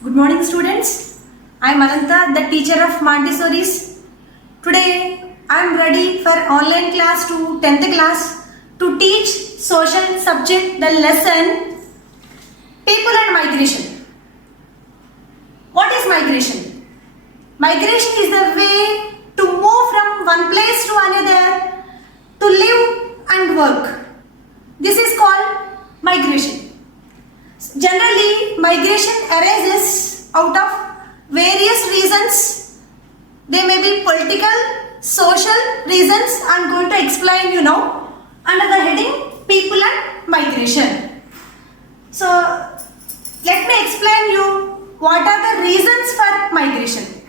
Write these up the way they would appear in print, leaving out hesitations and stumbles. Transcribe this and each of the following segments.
Good morning students. I am Ananta, the teacher of Montessori's. Today I am ready for online class to 10th class to teach social subject the lesson People and Migration. What is migration? Migration is the way to move from one place to another to live and work. This is called migration. Generally, migration arises out of various reasons. They may be political, social reasons. I am going to explain you now under the heading People and Migration. So, let me explain you what are the reasons for migration.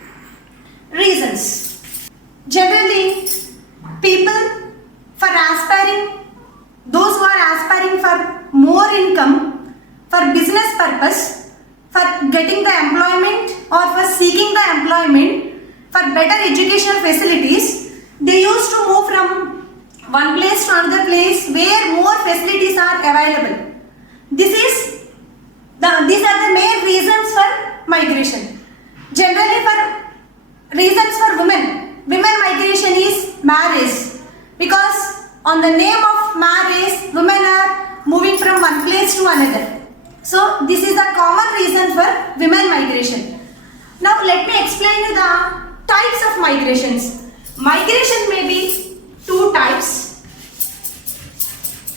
Reasons. Generally, people those who are aspiring for more income, for business purpose, for getting the employment or for seeking the employment, for better educational facilities, they used to move from one place to another place where more facilities are available. These are the main reasons for migration. Generally for reasons for women migration is marriage, because on the name of marriage, women are moving from one place to another. So this is the common reason for women migration. Now let me explain you the types of migrations. Migration may be two types.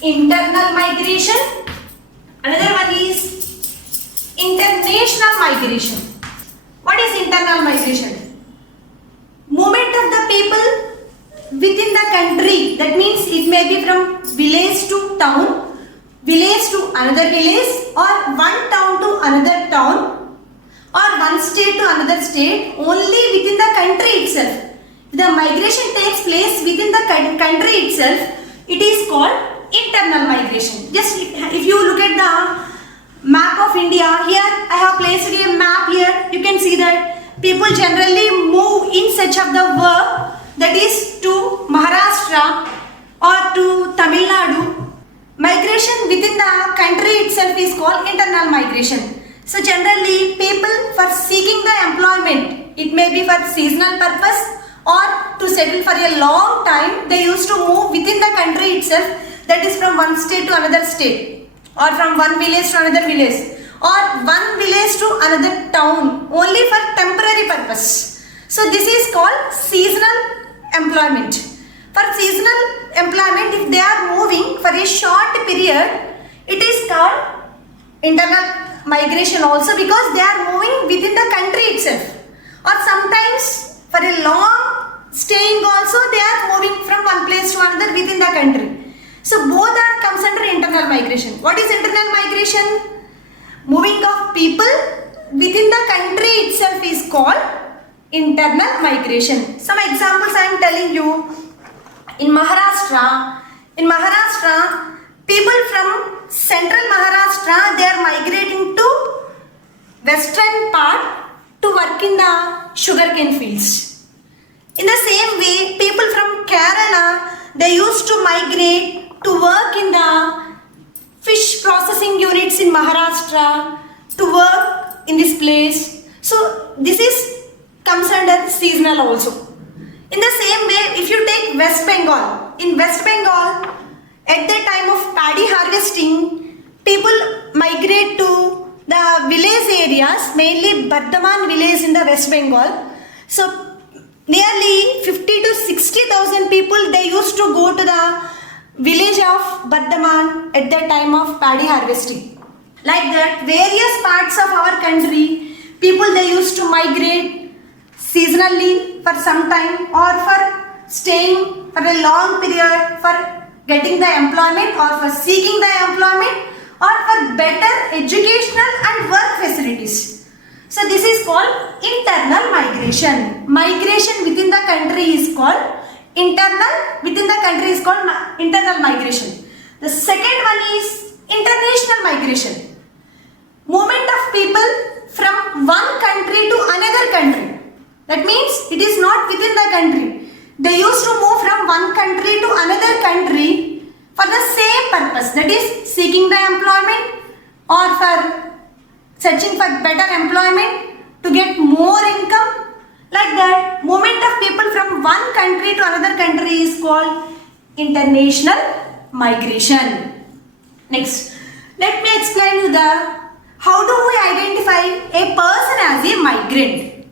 Internal migration. Another one is international migration. What is internal migration? Movement of the people within the country. That means it may be from village to town, village to another village, or one town to another town, or one state to another state, only within the country itself. If the migration takes place within the country itself, it is called internal migration. Just if you look at the map of India, here I have placed a map here. You can see that people generally move in search of the work, that is to Maharashtra or to Tamil Nadu. Migration within the country itself is called internal migration. So generally people for seeking the employment, it may be for seasonal purpose or to settle for a long time, they used to move within the country itself, that is from one state to another state, or from one village to another village, or one village to another town, only for temporary purpose. So this is called seasonal employment. For seasonal employment, if they are moving for a short period, it is called internal migration also, because they are moving within the country itself. Or sometimes for a long staying also, they are moving from one place to another within the country. So both comes under internal migration. What is internal migration? Moving of people within the country itself is called internal migration. Some examples I am telling you. In Maharashtra, people from central Maharashtra, they are migrating to western part to work in the sugarcane fields. In the same way, people from Kerala, they used to migrate to work in the fish processing units in Maharashtra, to work in this place. So this comes under seasonal also. In the same way, if you take West Bengal, in West Bengal, at the time of paddy harvesting, people migrate to the village areas, mainly Bardhaman village in the West Bengal. So nearly 50 to 60,000 people, they used to go to the village of Bardhaman at the time of paddy harvesting. Like that, various parts of our country, people they used to migrate seasonally for some time, or for staying for a long period, for getting the employment or for seeking the employment, or for better educational and work facilities. So this is called internal migration. Migration within the country is called internal migration. The second one is international migration. Movement of people from one country to another country. That means it is not within the country. They used to move from one country to another country for the same purpose, that is seeking the employment or for searching for better employment to get more income. Like that, movement of people from one country to another country is called international migration. Next, let me explain you how do we identify a person as a migrant.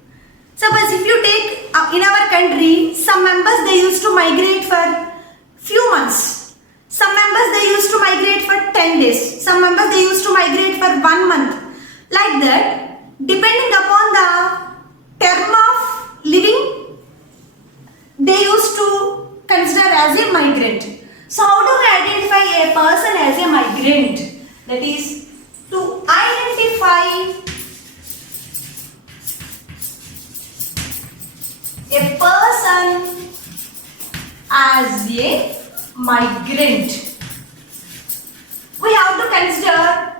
Suppose if you take in our country, some members they used to migrate for few months. Some members they used to migrate for 10 days. Some members they used to migrate for 1 month. Like that, depending upon the term of living, they used to consider as a migrant. So how do we identify a person as a migrant? That is, to identify a person as a migrant, we have to consider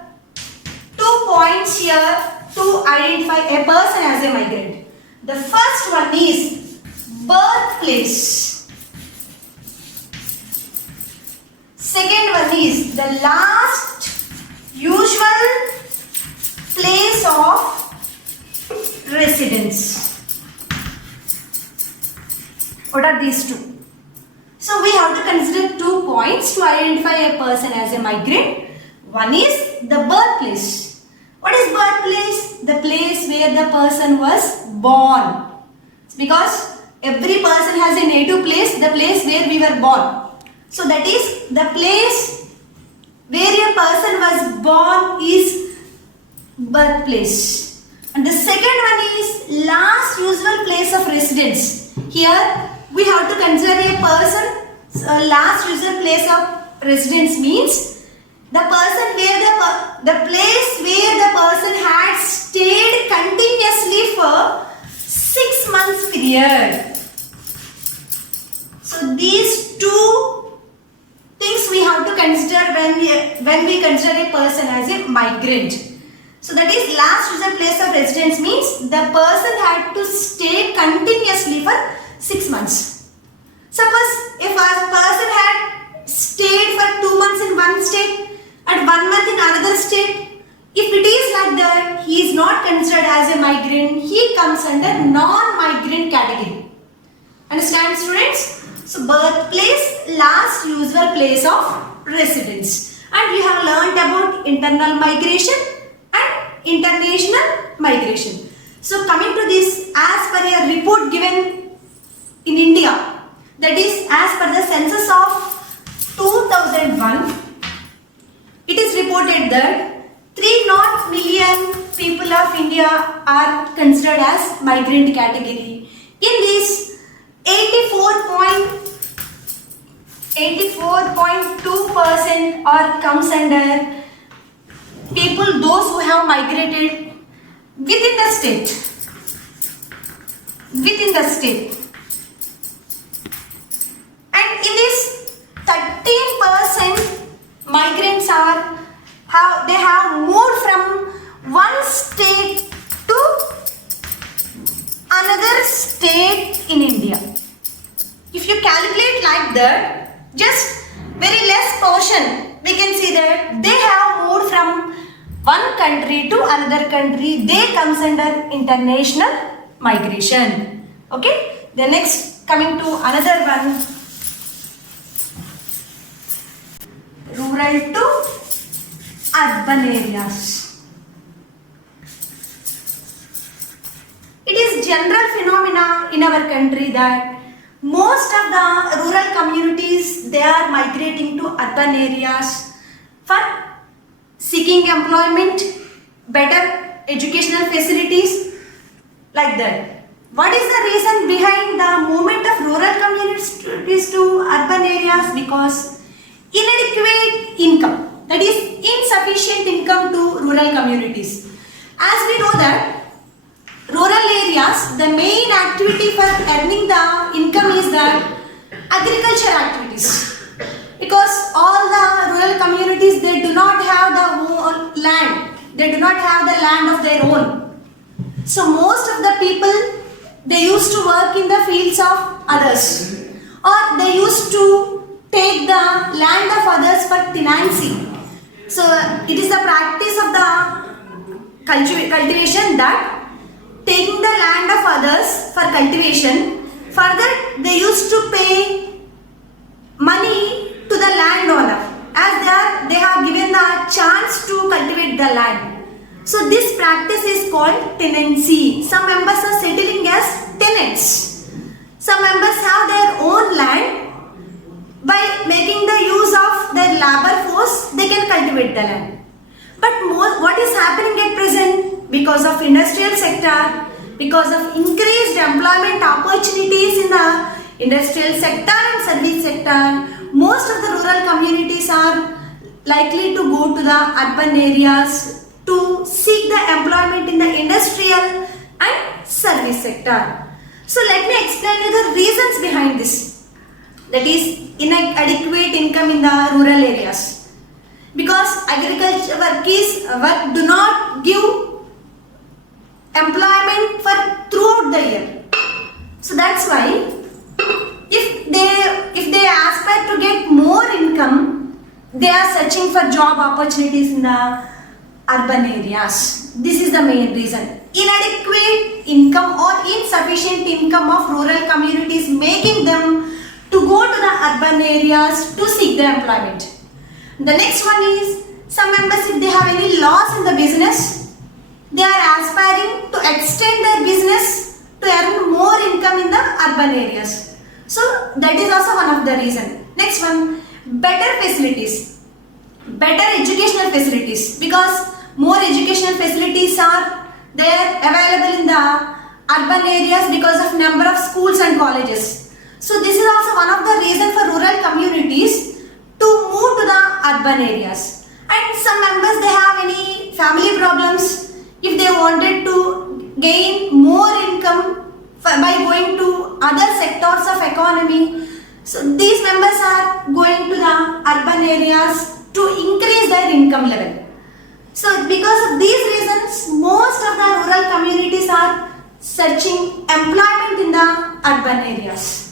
2 points here to identify a person as a migrant. The first one is birthplace. Second one is the last usual place of residence. What are these two? So we have to consider 2 points to identify a person as a migrant. One is the birthplace. What is birthplace? The place where the person was born. It's because every person has a native place, the place where we were born. So that is the place where a person was born is birthplace. And the second one is last usual place of residence. Here we have to consider a person last usual place of residence means the person where the place where the person had stayed continuously for 6 months period. So these two things we have to consider when we consider a person as a migrant. So that is last usual place of residence means the person had to stay continuously for 6 months. Suppose if a person had stayed for 2 months in one state and 1 month in another state, if it is like that, he is not considered as a migrant, he comes under non-migrant category. Understand, students? So birthplace, last usual place of residence. And we have learnt about internal migration and international migration. So coming to this, as per a report given in India, that is as per the census of 2001, it is reported that 3 million people of India are considered as migrant category. In this, 84.2% are comes under people those who have migrated within the state. And in this 13% migrants they have moved from one state to another state in India. If you calculate like that, just very less portion, we can see that they have moved from one country to another country. They comes under international migration. Okay. The next, coming to another one, rural to urban areas. It is general phenomena in our country that most of the rural communities, they are migrating to urban areas for seeking employment, better educational facilities, like that. What is the reason behind the movement of rural communities to urban areas? Because inadequate income, that is insufficient income to rural communities. As we know that rural areas, the main activity for earning the income is the agriculture activities. Because all the rural communities, they do not have the own land. They do not have the land of their own. So most of the people, they used to work in the fields of others. Or they used to take the land of others for tenancy. So it is the practice of the cultivation, that taking the land of others for cultivation. Further, they used to pay money to the landowner as they have given the chance to cultivate the land. So this practice is called tenancy. Some members are settling as tenants. Some members have their own land. By making the use of their labor force, they can cultivate the land. But what is happening at present? Because of industrial sector, because of increased employment opportunities in the industrial sector and service sector, most of the rural communities are likely to go to the urban areas to seek the employment in the industrial and service sector. So let me explain you the reasons behind this. That is inadequate income in the rural areas. Because agriculture work do not give employment for throughout the year. So that's why if they aspire to get more income, they are searching for job opportunities in the urban areas. This is the main reason. Inadequate income or insufficient income of rural communities making them to go to the urban areas to seek the employment. The next one is, some members, if they have any loss in the business, they are aspiring to extend their business to earn more income in the urban areas. So that is also one of the reason. Next one, better facilities, better educational facilities, because more educational facilities are there available in the urban areas because of number of schools and colleges. So this is also one of the reasons for rural communities to move to the urban areas. And some members, they have any family problems. If they wanted to gain more income by going to other sectors of economy, so these members are going to the urban areas to increase their income level. So because of these reasons, most of the rural communities are searching employment in the urban areas.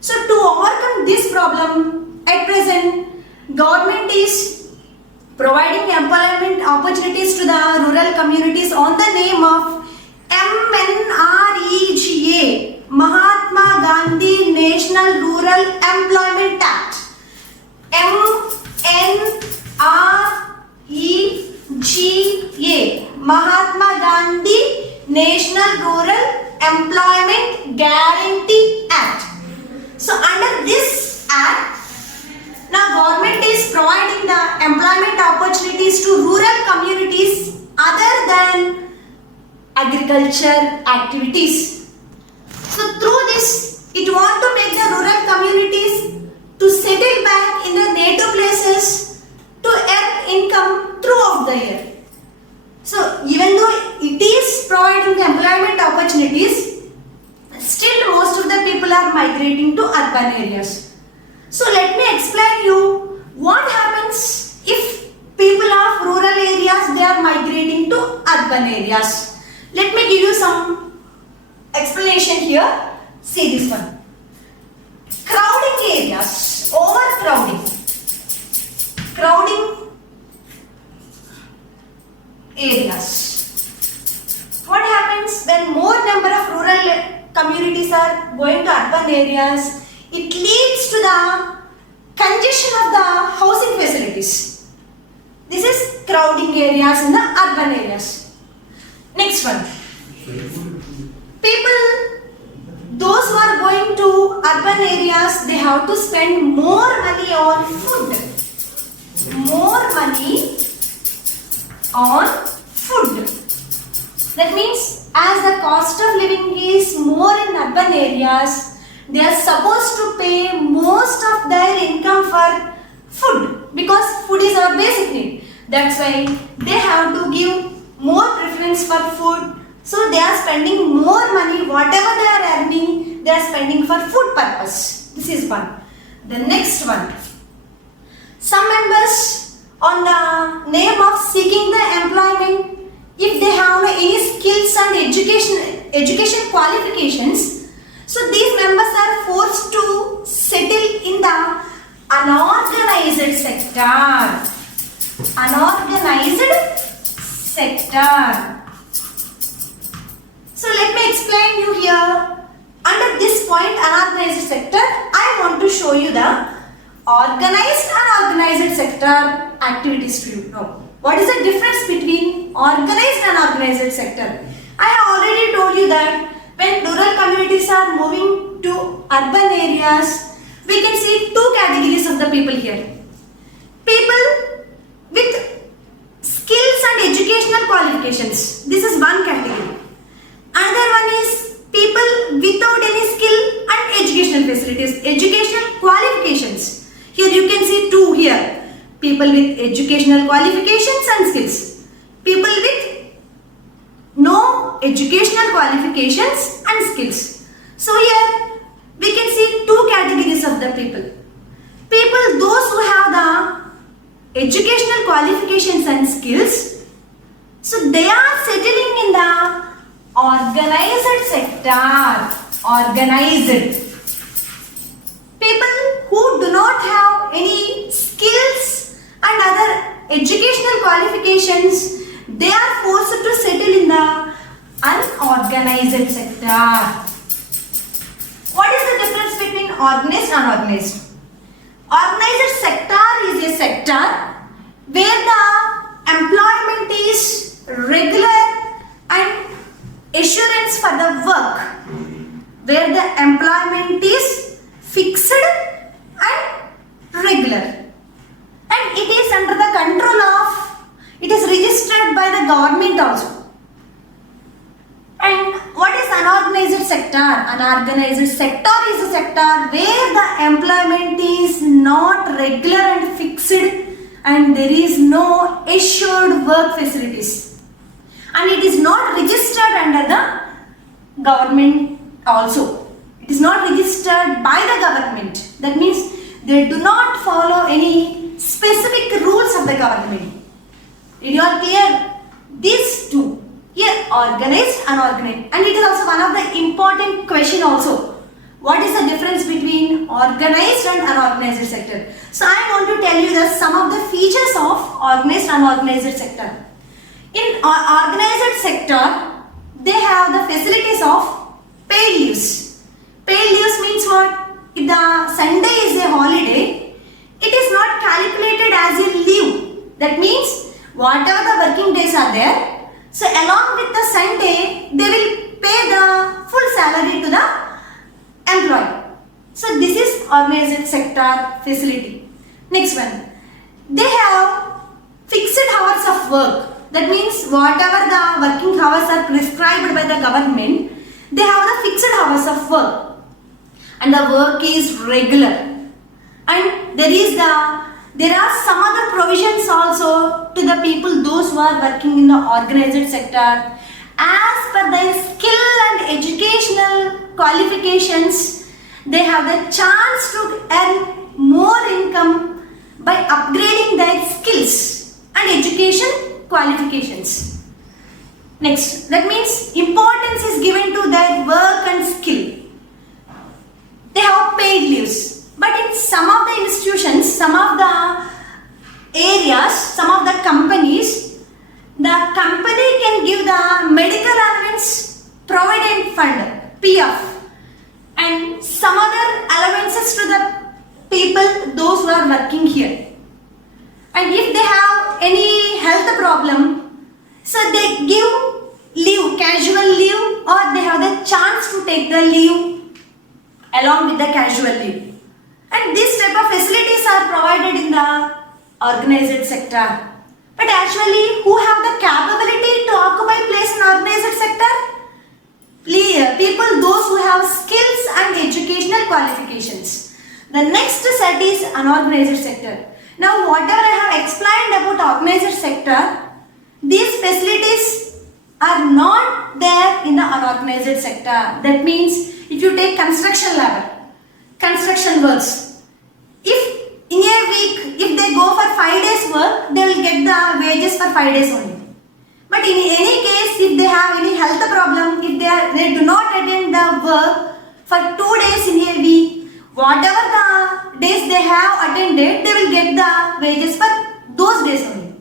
So to overcome this problem, at present, government is providing employment opportunities to the rural communities on the name of MNREGA, Mahatma Gandhi National Rural Employment Act. MNREGA, Mahatma Gandhi National Rural Employment Guarantee Act. So under this act, now government is providing the employment opportunities to rural communities other than agriculture activities. So through this, it want to make the rural communities to settle back in their native places to earn income throughout the year. So even though it is providing the employment opportunities, still most of the people are migrating to urban areas. So let me explain you what happens if people of rural areas, they are migrating to urban areas. Let me give you some explanation here. See this one. Crowding areas, overcrowding. Crowding areas. What happens when more number of rural communities are going to urban areas? It leads to the congestion of the housing facilities. This is crowding areas in the urban areas. Next one. People, those who are going to urban areas, they have to spend more money on food. More money on food. That means as the cost of living is more in urban areas, they are supposed to pay most of their income for food, because food is our basic need. That's why they have to give more preference for food. So they are spending more money, whatever they are earning, they are spending for food purpose. This is one. The next one. Some members, on the name of seeking the employment, if they have any skills and education qualifications, so these members are forced to settle in the unorganized sector. Unorganized sector. So let me explain you here. Under this point, unorganized sector, I want to show you the organized and unorganized sector activities to you. Now, what is the difference between organized and unorganized sector? I have already told you that when rural communities are moving to urban areas, we can see two categories of the people here. People with skills and educational qualifications. This is one category. Another one is people without any skill and educational facilities, educational qualifications. Here you can see two here. People with educational qualifications and skills. People with no educational qualifications and skills. So here we can see two categories of the people. People, those who have the educational qualifications and skills, so they are settling in the organized sector. Organized. People who do not have any skills and other educational qualifications, they are forced to settle in the unorganized sector. What is the difference between organized and unorganized? Organized sector is a sector where the employment is regular and assurance for the work, where the employment is fixed and regular, and it is under the control of, it is registered by the government also. And what is unorganized sector? Unorganized sector is a sector where the employment is not regular and fixed and there is no assured work facilities. And it is not registered under the government also. It is not registered by the government. That means they do not follow any specific rules of the government. You are clear? These two. Here, organized and unorganized. And it is also one of the important question also. What is the difference between organized and unorganized sector? So I want to tell you that some of the features of organized and unorganized sector. In organized sector, they have the facilities of paid leaves. Paid leaves means what? If the Sunday is a holiday, it is not calculated as a leave. That means whatever the working days are there, so along with the Sunday, they will pay the full salary to the employee. So this is organized sector facility. Next one, they have fixed hours of work. That means whatever the working hours are prescribed by the government, they have the fixed hours of work. And the work is regular. And there are some other provisions also to the people, those who are working in the organized sector. As per their skill and educational qualifications, they have the chance to earn more income by upgrading their skills and education qualifications. Next, that means importance is given to their work and skill. They have paid leaves. But in some of the institutions, some of the areas, some of the companies, the company can give the medical allowance provident fund, PF, and some other allowances to the people, those who are working here. And if they have any health problem, so they give leave, casual leave, or they have the chance to take the leave along with the casual leave. And this type of facilities are provided in the organized sector. But actually, who have the capability to occupy place in organized sector? People, those who have skills and educational qualifications. The next set is unorganized sector. Now, whatever I have explained about organized sector, these facilities are not there in the unorganized sector. That means, if you take construction labor, construction works, if in a week, if they go for 5 days work, they will get the wages for 5 days only. But in any case, if they have any health problem, if they do not attend the work for 2 days in a week, whatever the days they have attended, they will get the wages for those days only.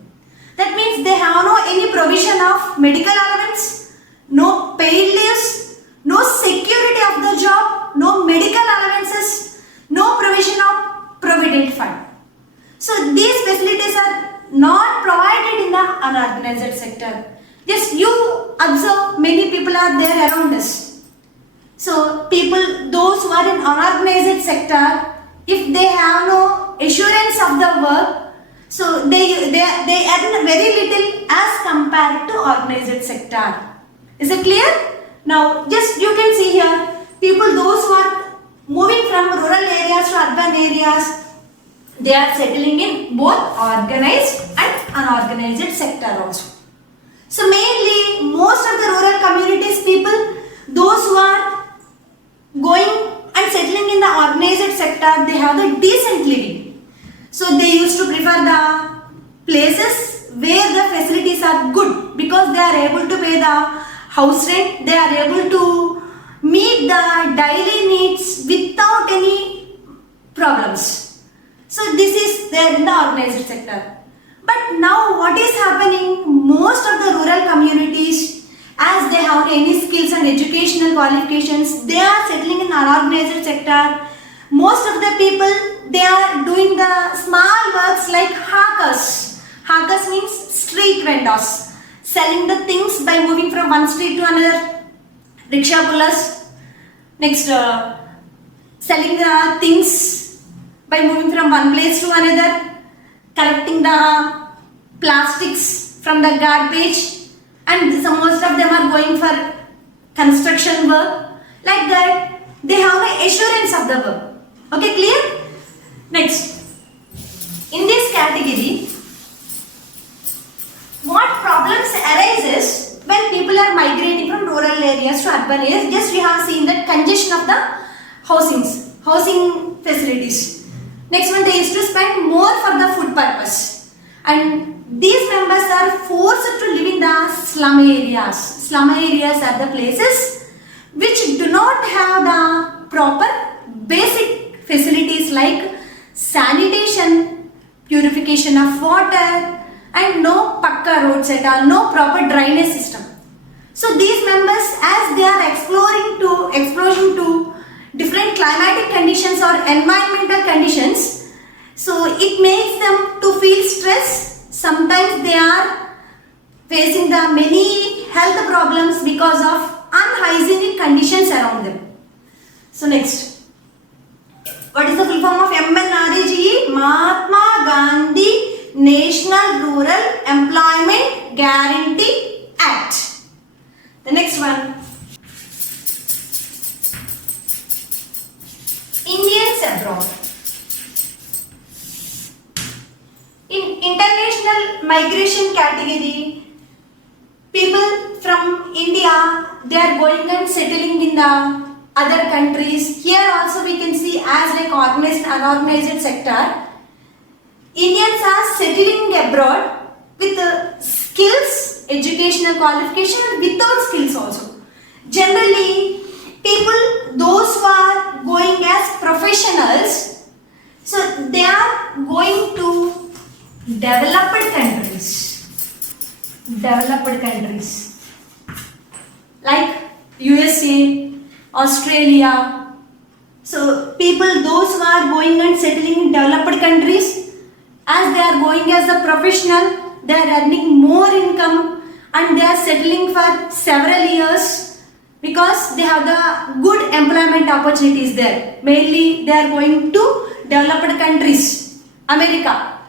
That means they have no any provision of medical allowance, no paid leaves, no security of the job, no medical allowances, no provision of provident fund. So these facilities are not provided in the unorganized sector. Just you observe, many people are there around us. So people, those who are in unorganized sector, if they have no assurance of the work, so they earn very little as compared to organized sector. Is it clear? Now just you can see here, people those who are moving from rural areas to urban areas, they are settling in both organized and unorganized sector also. So mainly most of the rural communities people, those who are going and settling in the organized sector, they have the decent living. So they used to prefer the places where the facilities are good because they are able to pay the house rent, they are able to meet the daily needs without any problems. So this is there in the organized sector. But now what is happening, most of the rural communities, as they have any skills and educational qualifications, they are settling in unorganized sector. Most of the people, they are doing the small works like hawkers. Hawkers means street vendors, selling the things by moving from one street to another. Rickshaw pullers, next selling the things by moving from one place to another, collecting the plastics from the garbage, and most of them are going for construction work. Like that, they have the assurance of the work. Okay, clear? Next, in this category, what problems arises when people are migrating from rural areas to urban areas? Just we have seen that congestion of the housing facilities. Next one, they used to spend more for the food purpose, and these members are forced to live in the slum areas. Slum areas are the places which do not have the proper basic facilities like sanitation, purification of water, and no pakka roads at all, no proper drainage system. So these members, as they are exploring to different climatic conditions or environmental conditions, so it makes them to feel stress. Sometimes they are facing the many health problems because of unhygienic conditions around them. So next, what is the full form of MNREGA? Mahatma Gandhi National Rural Employment Guarantee Act. The next one, Indians abroad. In international migration category, people from India, they are going and settling in the other countries. Here also we can see as like organized and unorganized sector, Indians are settling abroad with skills, educational qualification, and without skills also. Generally, people, those who are going as professionals, so they are going to developed countries like USA, Australia. So people, those who are going and settling in developed countries, as they are going as a professional, they are earning more income and they are settling for several years because they have the good employment opportunities there. Mainly they are going to developed countries, America,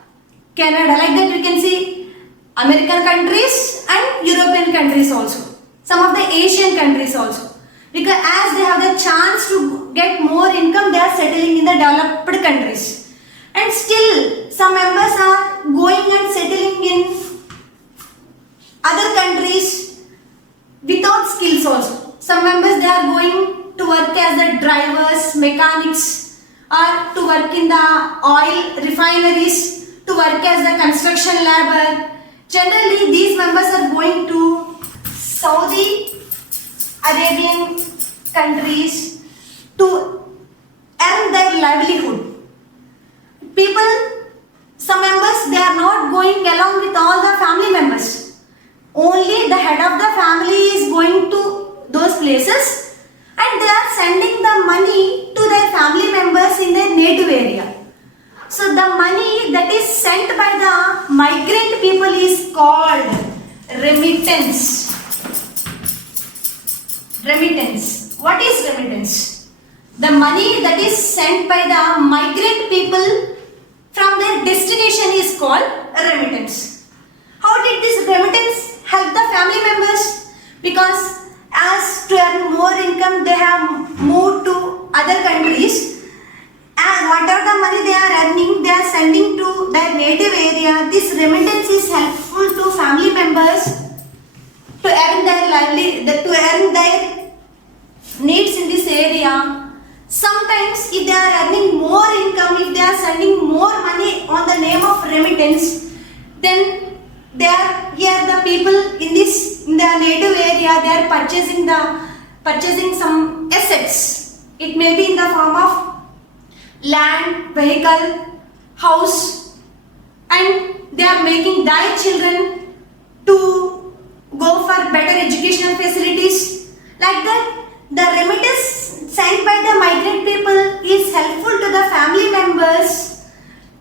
Canada, like that we can see American countries and European countries also, some of the Asian countries also. Because as they have the chance to get more income, they are settling in the developed countries. And still, some members are going and settling in other countries without skills also. Some members, they are going to work as the drivers, mechanics, or to work in the oil refineries, to work as the construction labor. Generally, these members are going to Saudi Arabian countries to earn their livelihood. People, some members, they are not going along with all the family of the family is going to those places and they are sending the money to their family members in their native area. So the money that is sent by the migrant people is called remittance. Remittance. What is remittance? The money that is sent by the migrant people from their destination is called remittance. How did this remittance help the family members? Because as to earn more income, they have moved to other countries, and whatever the money they are earning, they are sending to their native area. This remittance is helpful to family members to earn their needs in this area. Sometimes if they are earning more income, if they are sending more money on the name of remittance, then they are here the people in their native area, they are purchasing some assets. It may be in the form of land, vehicle, house, and they are making their children to go for better educational facilities. Like that, the remittance sent by the migrant people is helpful to the family members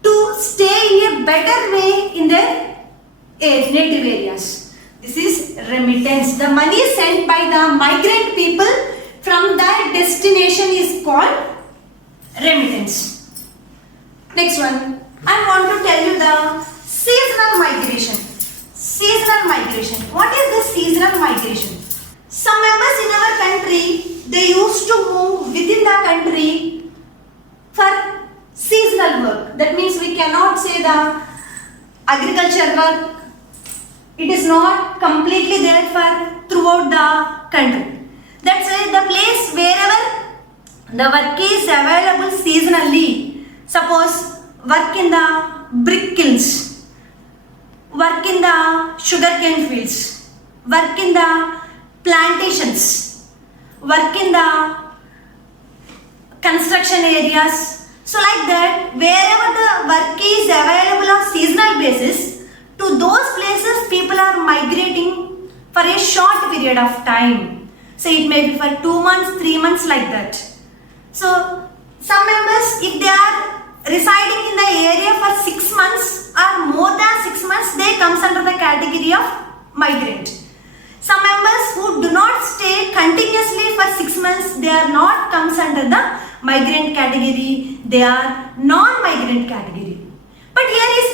to stay in a better way in their native areas. This is remittance. The money sent by the migrant people from their destination is called remittance. Next one, I want to tell you the seasonal migration. Seasonal migration. What is the seasonal migration? Some members in our country, they used to move within the country for seasonal work. That means we cannot say the agriculture work. It is not completely there for throughout the country. That's why the place wherever the work is available seasonally. Suppose work in the brick kilns, work in the sugarcane fields, work in the plantations, work in the construction areas. So like that, wherever the work is available on seasonal basis, to those places people are migrating for a short period of time. So it may be for 2 months, 3 months, like that. So some members, if they are residing in the area for 6 months or more than 6 months, they comes under the category of migrant. Some members who do not stay continuously for 6 months, they are not comes under the migrant category. They are non-migrant category. But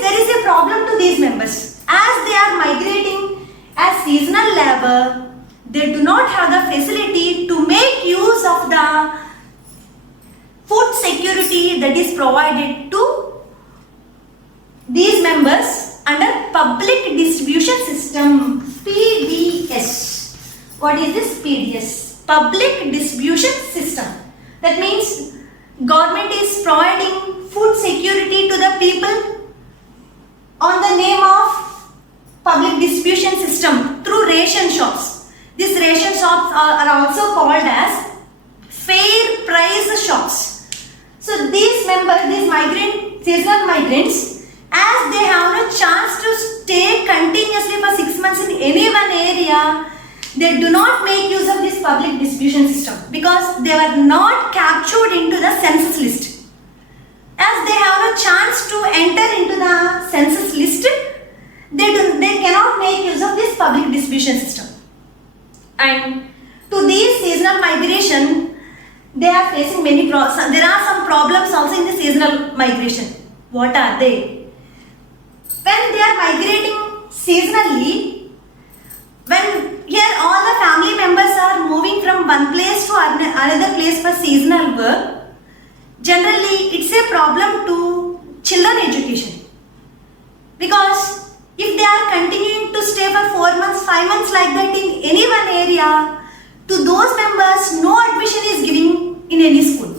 there is a problem to these members. As they are migrating as seasonal labor, they do not have the facility to make use of the food security that is provided to these members under public distribution system, PDS. What is this PDS? Public distribution system. That means government is providing food security to the people on the name of public distribution system through ration shops. These ration shops are also called as fair price shops. So these seasonal migrants, as they have no chance to stay continuously for 6 months in any one area, they do not make use of this public distribution system because they were not captured into the census list. As they have no chance to enter into the census list, they cannot make use of this public distribution system. And to these seasonal migration, they are facing many problems. There are some problems also in the seasonal migration. What are they? When they are migrating seasonally, when here all the family members are moving from one place to another place for seasonal work, generally it's a problem to children education. Because if they are continuing to stay for 4 months, 5 months like that in any one area, to those members no admission is given in any school.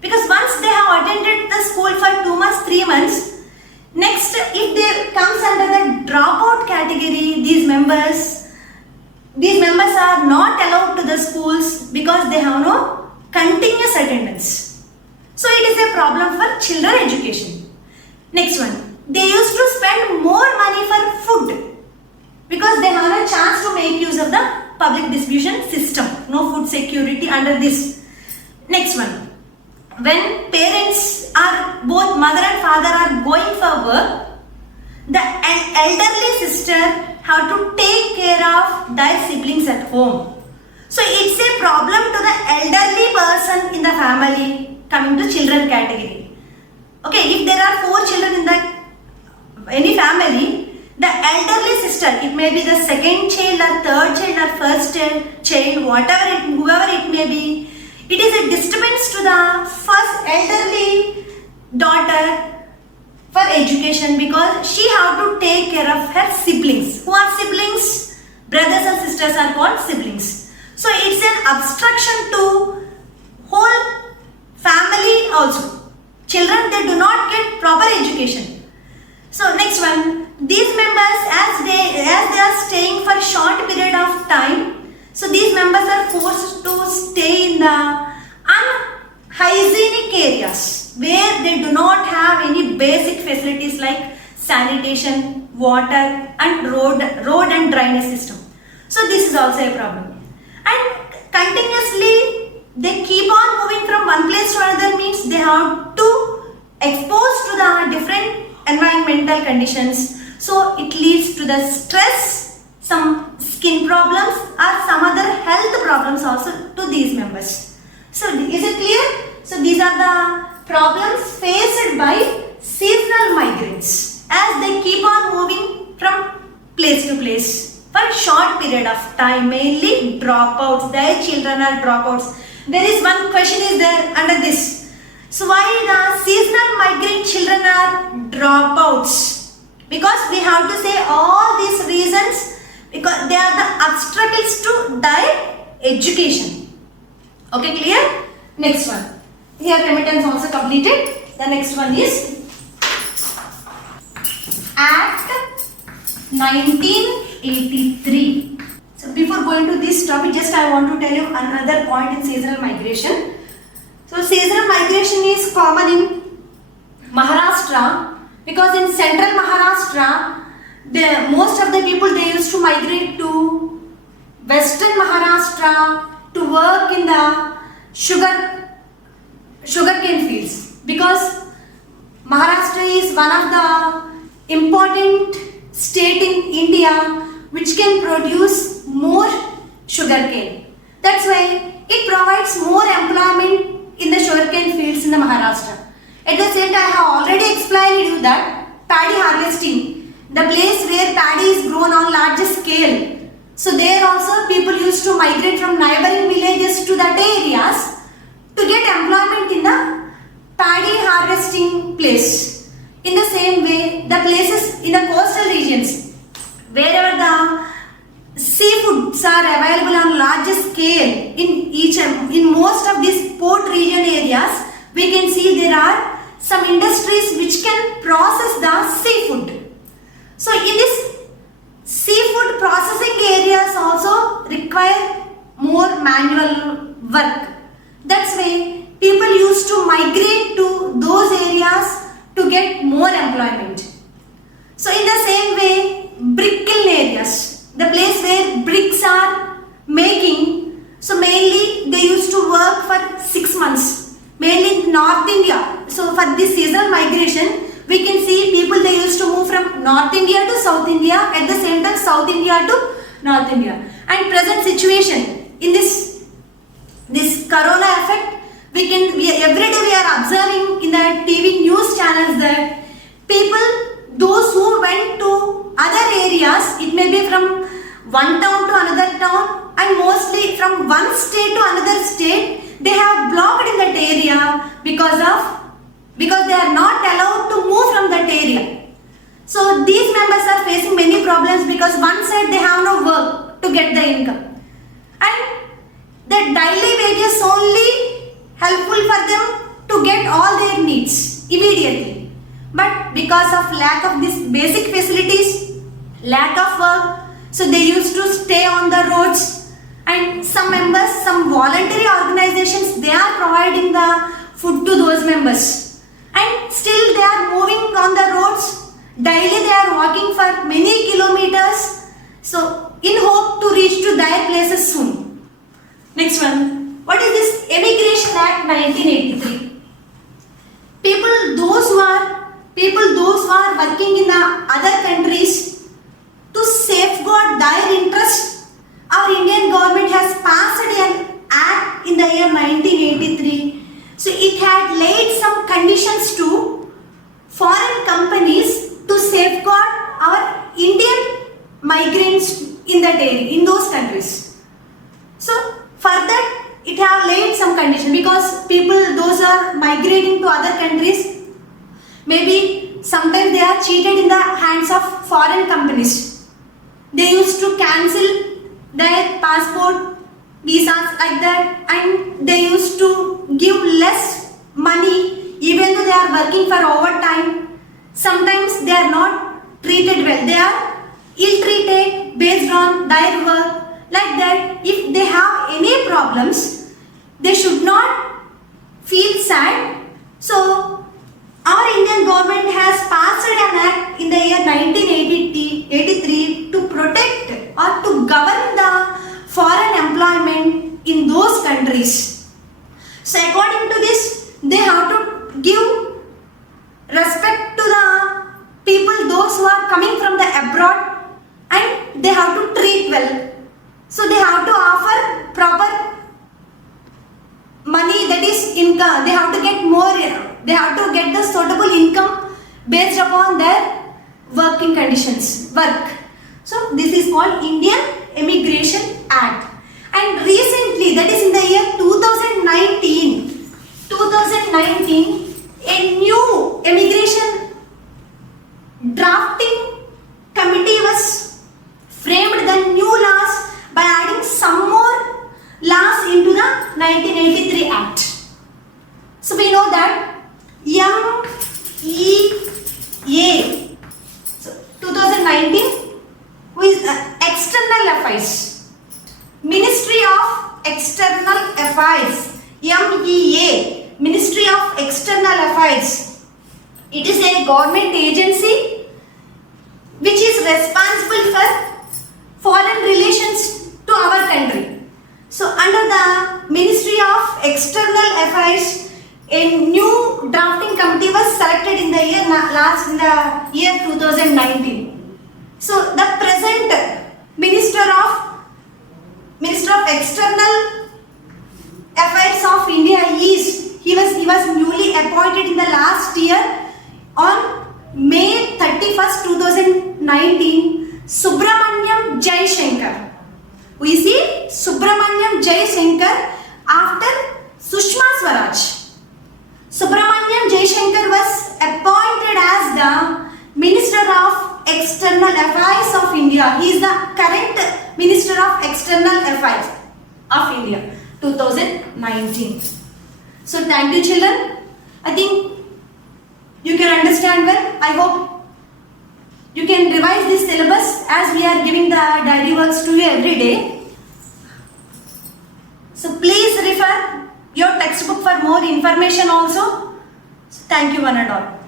Because once they have attended the school for 2 months, 3 months, next if they comes under the dropout category, these members are not allowed to the schools because they have no continuous attendance. So it is a problem for children education. Next one, they used to spend more money for food. because they have a chance to make use of the public distribution system. No food security under this. Next one. When parents are, both mother and father are going for work, the elderly sister have to take care of their siblings at home. So it's a problem to the elderly person in the family coming to children category. Okay, if there are 4 children in any family, the elderly sister, it may be the second child or third child or first child, whoever it may be, it is a disturbance to the first elderly daughter for education, because she have to take care of her siblings. Who are siblings? Brothers and sisters are called siblings. So it's an obstruction to whole family also. Children, they do not get proper education. So next one, these members, as they are staying for short period of time, so these members are forced to stay in the unhygienic areas where they do not have any basic facilities like sanitation, water and road and drainage system. So this is also a problem. And continuously they keep on moving from one place to another, means they have to expose to the different environmental conditions. So it leads to the stress, some skin problems or some other health problems also to these members. So is it clear? So these are the problems faced by seasonal migrants as they keep on moving from place to place for a short period of time, mainly dropouts. Their children are dropouts. There is one question is there under this. So why the seasonal migrant children are dropouts? Because we have to say all these reasons, because they are the obstacles to their education. Okay, clear? Next one. Here remittance also completed. The next one is Act 1983. So before going to this topic, just I want to tell you another point in seasonal migration. So seasonal migration is common in Maharashtra, because in central Maharashtra, most of the people, they used to migrate to western Maharashtra to work in the sugarcane fields, because Maharashtra is one of the important state in India which can produce more sugarcane. That's why it provides more employment in the sugarcane fields in the Maharashtra. At the same time, I have already explained you that paddy harvesting, the place where paddy is grown on larger scale. So there also people used to migrate from neighboring villages to that areas to get employment in the paddy harvesting place. In the same way, the places in the coastal regions, wherever the seafoods are available on larger scale, in most of these port region areas, we can see there are some industries which can process the seafood. So in this seafood processing areas also require more manual work. That's why people used to migrate to those areas to get more employment. So in the same way, brick kiln areas, the place where bricks are making, so mainly they used to work for 6 months, mainly in North India. So for this seasonal migration, we can see people, they used to move from North India to South India, at the same time South India to North India. And present situation, in this corona effect, every day we are observing in the TV news channels that people, those who went to other areas, it may be from one town to another town and mostly from one state to another state, they have blocked in that area because they are not allowed to move from that area. So these members are facing many problems, because one side they have no work to get the income, and the daily wages only helpful for them to get all their needs immediately. But because of lack of these basic facilities, lack of work, so they used to stay on the roads, and some members, some voluntary organizations, they are providing the food to those members, and still they are moving on the roads. Daily they are walking for many kilometers So in hope to reach to their places soon. Next one. What is this Emigration Act 1983? People those who are working in the other countries to safeguard their interests, our Indian government has passed an act in the year 1983. So it had laid some conditions to foreign companies to safeguard our Indian migrants in that area, in those countries. So for that it have laid some condition, because people those are migrating to other countries, maybe sometimes they are cheated in the hands of foreign companies. They used to cancel their passport, visas like that, and they used to give less money even though they are working for overtime. Sometimes they are not treated well, they are ill-treated based on their work. Like that, if they have any problems, they should not feel sad. So our Indian government has passed an act in the year 1983 to protect or to govern the foreign employment in those countries. So according to this, they have to give respect to the people those who are coming from the abroad, and they have to treat well. So they have to offer proper money, that is income. They have to get more, they have to get the suitable income based upon their working conditions, work. So this is called Indian Emigration Act. And recently, that is in the year 2019, a new immigration drafting committee was framed the new laws by adding some more laws into the 1983 Act. So we know that MEA, so 2019, who is External Affairs, Ministry of External Affairs, MEA, Ministry of External Affairs. It is a government agency which is responsible for foreign relations to our country. So under the Ministry of External Affairs, a new drafting committee was selected in the year 2019. So the present Minister of External Affairs of India he was newly appointed in the last year on May 31st, 2019, Subramaniam Jaishankar. We see Subramaniam Jaishankar after Sushma Swaraj. Subramaniam Jaishankar was appointed as the Minister of External Affairs of India. He is the current Minister of External Affairs of India, 2019. So thank you children. I think you can understand well. I hope you can revise this syllabus as we are giving the diary works to you every day. So please refer your textbook for more information also. Thank you one and all.